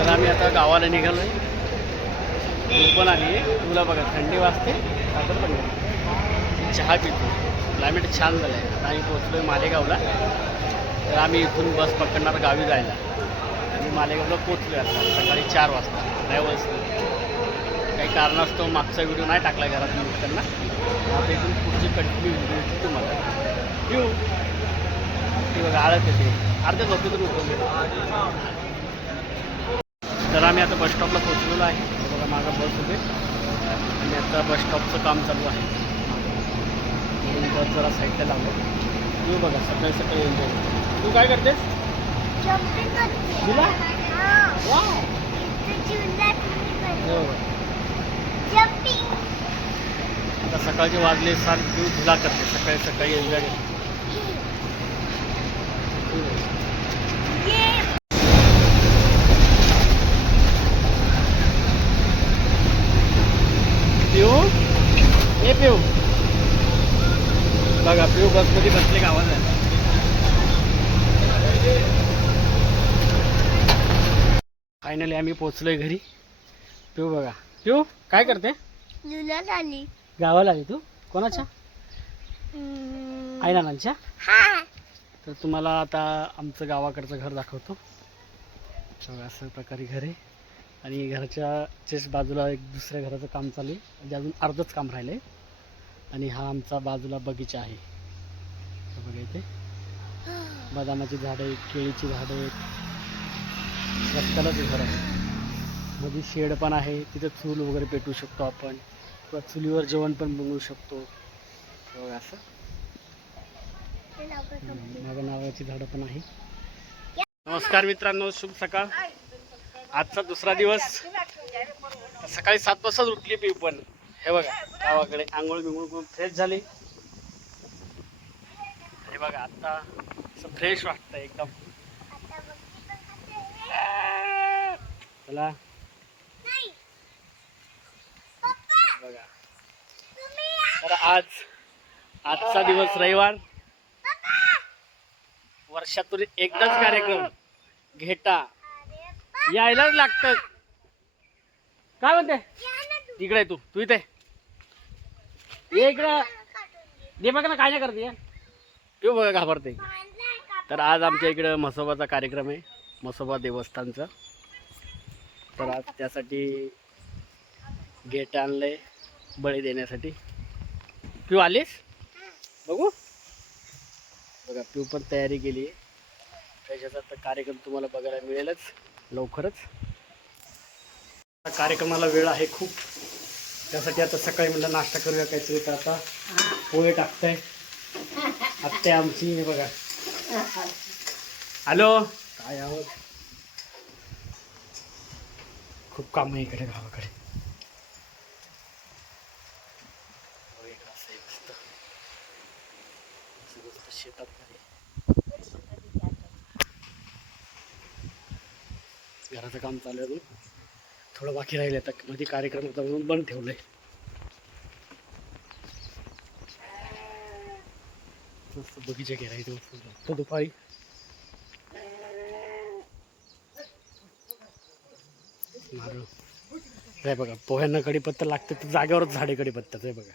तर आम्ही आता गावाला निघालो आहे. तू पण आली आहे. तुला बघा थंडी वाजते साखर पण नाही. चहा पितो. क्लायमेट छान झालं आहे. आता आम्ही पोहोचलो आहे मालेगावला. तर आम्ही इथून बस पकडणार गावी जायला. आणि मालेगावला पोहोचलो आहे आता सकाळी 4 वाजता ट्रॅव्हल्स. काही कारणास्तव मागचा व्हिडिओ नाही टाकला घरात निघताना. आता इथून पुढची कंटिन्यू व्हिडिओ येते तुम्हाला. येऊ ती बघा आळत येते. अर्ध्या झोपेतून उठवले. तर आम्ही आता बस स्टॉपला पोहोचलेलो आहे. बघा माझा बस उभे आणि आता बस स्टॉपचं काम चालू आहे. म्हणून बस जरा साईडला लावलं. तू बघा सकाळी सकाळी एन्जॉय. तू काय करतेस? तुला आता सकाळचे वाजले 7. तू झुला करते सकाळी सकाळी एन्जॉय करते. पिऊ हे पिऊ बघा पिऊ बसमध्ये बसले का आवाज आहे. फायनली आम्ही पोहोचलोय घरी. पिऊ बघा. पिऊ काय करते? गावाला आली तू? कोणाच्या? आई नानांच्या? तर तुम्हाला आता आमचं गावाकडचं घर दाखवतो. असं प्रकारे घर आहे आणि घराच्याच बाजूला एक दुसऱ्या घराचं काम चालू आहे. म्हणजे अजून अर्धच काम राहिलं आहे. आणि हा आमचा बाजूला बगीचा आहे. बघा इथे बदामाची झाडं आहेत, केळीची झाडं आहेत. रस्त्यालाच घर आहे. मध्ये शेड पण आहे. तिथे चूल वगैरे पेटवू शकतो आपण किंवा चुलीवर जेवण पण बनवू शकतो. बघा असं माझ्या नावाची झाडं पण आहे. नमस्कार मित्रांनो, शुभ सकाळ. आजचा दुसरा दिवस. सकाळी 7 वाजताच उठली पिऊ पण. हे बघा गावाकडे आंघोळ बिंघोळ करून फ्रेश झाली. हे बघा आता असं फ्रेश वाटतं एकदम. चला बघा. तर आजचा दिवस रविवार. वर्षातून एकदाच कार्यक्रम घेटा यायलाच लागतं. काय म्हणते? इकडे तू इथे इकडे दे बघा ना. काय नाही करते तू बघा घाबरते. तर आज आमच्या इकडं म्हसोबाचा कार्यक्रम आहे. म्हसोबा देवस्थानचा. तर आज त्यासाठी गेट आणलंय बळी देण्यासाठी. पिऊ आलीस? बघू बघा पिऊ पण तयारी केली आहे. त्याच्याचा तर कार्यक्रम तुम्हाला बघायला मिळेलच लवकरच. कार्यक्रमाला वेळ आहे खूप. त्यासाठी आता सकाळी म्हणलं नाश्ता करूया काहीतरी. तर आता पोहे टाकताय आत्या आमची. हे बघा. हॅलो काय आवाज. खूप काम आहे इकडे गावाकडे. शेतात घराचं काम चालू आहे. थोडं बाकी राहिलं. आता मध्ये कार्यक्रम होता म्हणून बंद ठेवलंय. मस्त बगीचा घेरायचं तो दुपारी. नारळ हे बघा. पोह्यांना कडीपत्ता लागतं तर जागेवरच झाडे कडीपत्त्याचं. हे बघा.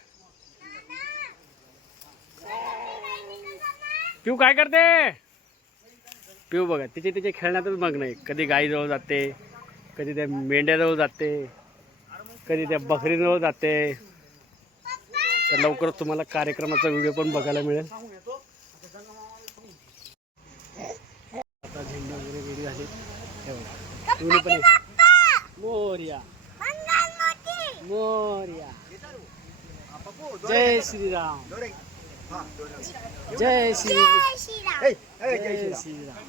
पिऊ काय करते? पिऊ बघा तिचे खेळण्यातच मग्न आहे. कधी गाईजवळ जाते, कधी त्या मेंढ्याजवळ जाते, कधी त्या बकरीजवळ जाते. तर लवकरच तुम्हाला कार्यक्रमाचा व्हिडिओ पण बघायला मिळेल. आता झेंडा वगैरे रेडी झाले. हे बघा पण मोरया मोरया. जय श्रीराम जय श्रीराम जय श्रीराम.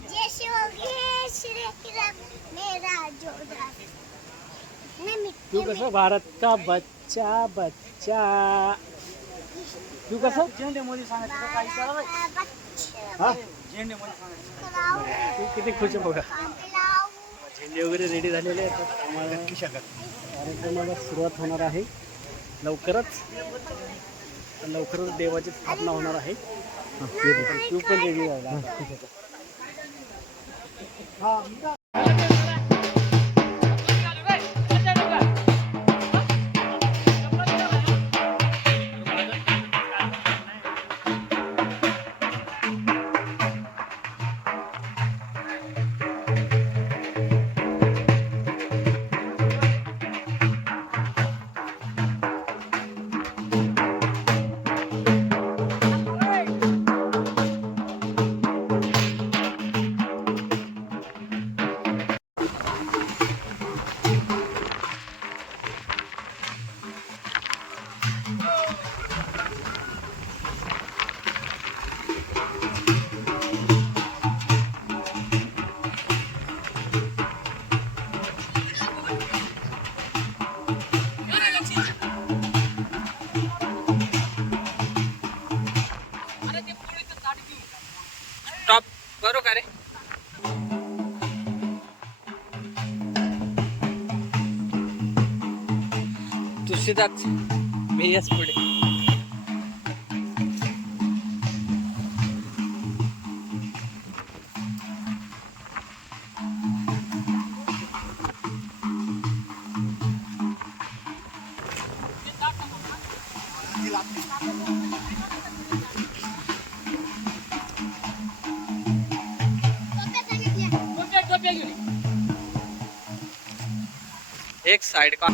तू कसं भारत का बच्चा बच्चा. तू कसं झेंडे मध्ये सांगायचं काही करा. झेंडे मध्ये सांगायचं. तू किती खुश आहे बघा. झेंडे वगैरे रेडी झालेले आहेत. आम्हाला कार्यक्रमाला सुरुवात होणार आहे लवकरच. देवाची स्थापना होणार आहे. तू पण रेडी झाला. तुळशीदास मी यस पुढे. एक साइड का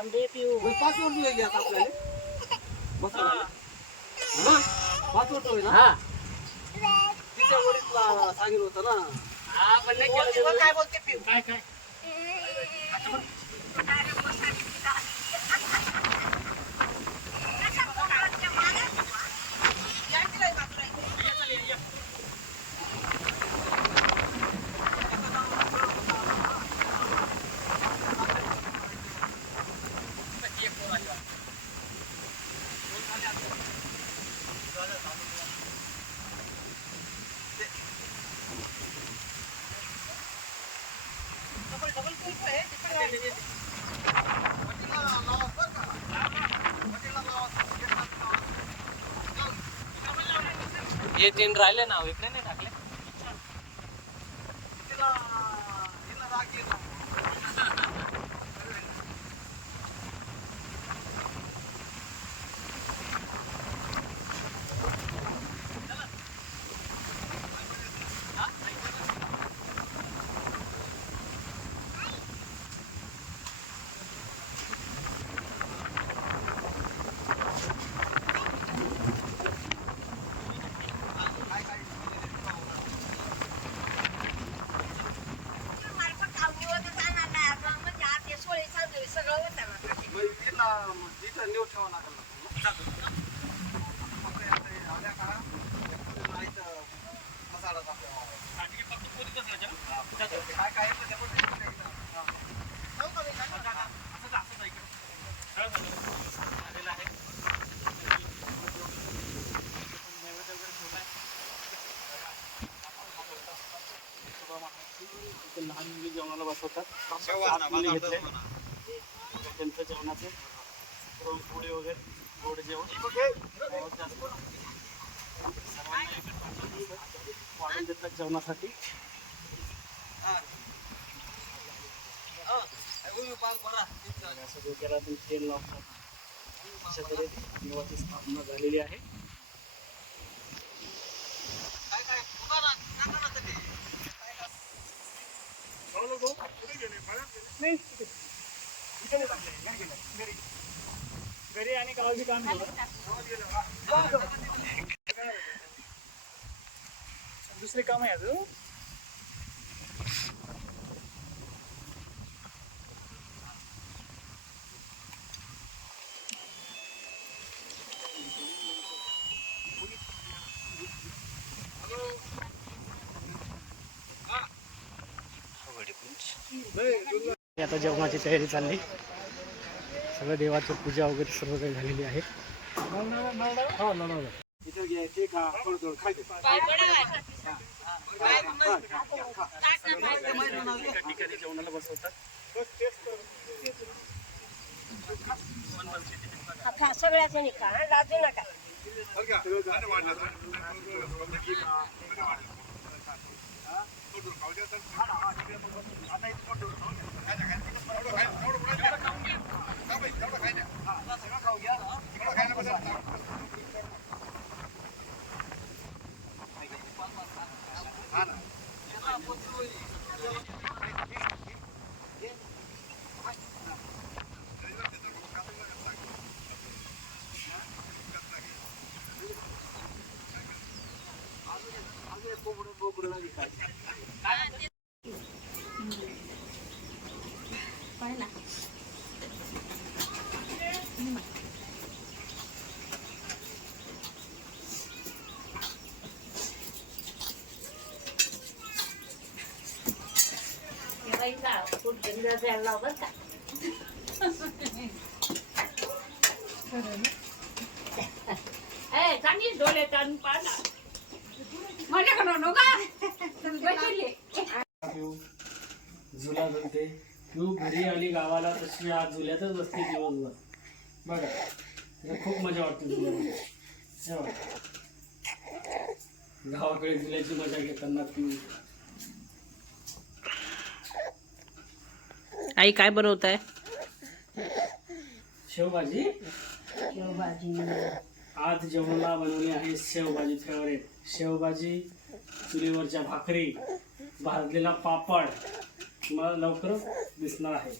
आंबे पिऊ 5 वर्ष गेली आता आपल्याला बसायला. हा 5 वर्ष होईल ना. हा तिच्या वडीलला सांगितलं होतं ना. हा पण नाही केलं. काय बोलते पिऊ? काय काय हे 3 राहिले ना इकडे नाही टाकले. लहान मुली जेवणाला बसवतात. त्यांचं जेवणाचे पुढे वगैरे गोड जेवण सर्वांना वाढून देतात. बसवतात जेवणासाठी. असं डोक्याला पण तेल लावतात. अशा तऱ्हेने देवाची स्थापना झालेली आहे. घरी आणि गावाची काम दुसरे काम आहे अजून. आता जेवणाची तयारी चालली. सगळं देवाची पूजा वगैरे सर्व काही झालेली आहे. एका ठिकाणी जेवणाला बसवतात. सगळ्याचं नाही का लाजू नका. चांगली डोळे टाळून पाहा माझ्याकडे झुला बनते. तू घरी आली गावाला तशी आज झुल्यातच बसते दिवसभर. बघा खूप मजा वाटते झुल्यामध्ये. गावाकडे झुल्याची मजा घेताना ती. आई काय बनवताय? शेवभाजी. आज जेवणाला बनवली आहे शेवभाजी. फेवरेट शेवभाजी, चुलीवरच्या भाकरी, भाजलेला पापड तुम्हाला लवकरच दिसणार आहे.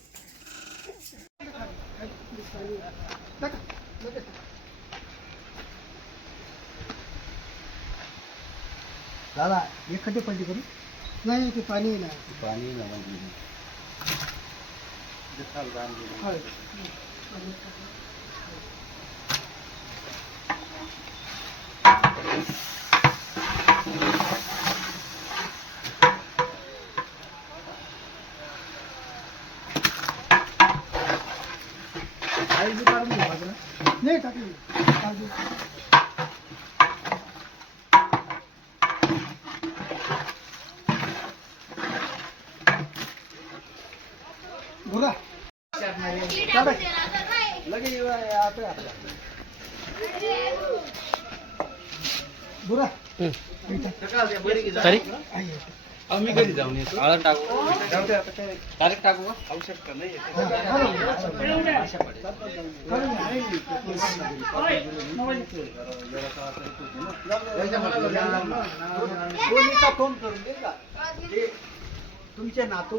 दादा एखादी पलटी करू. नाही ते पाणी नाही. पाणी नाही टाकली. बोला लगे बुरा आम्ही घरी जाऊन येतो. आळण टाकू डायरेक्ट टाकू का? आवश्यकता नाही. फोन करून दे का तुमचे नातू.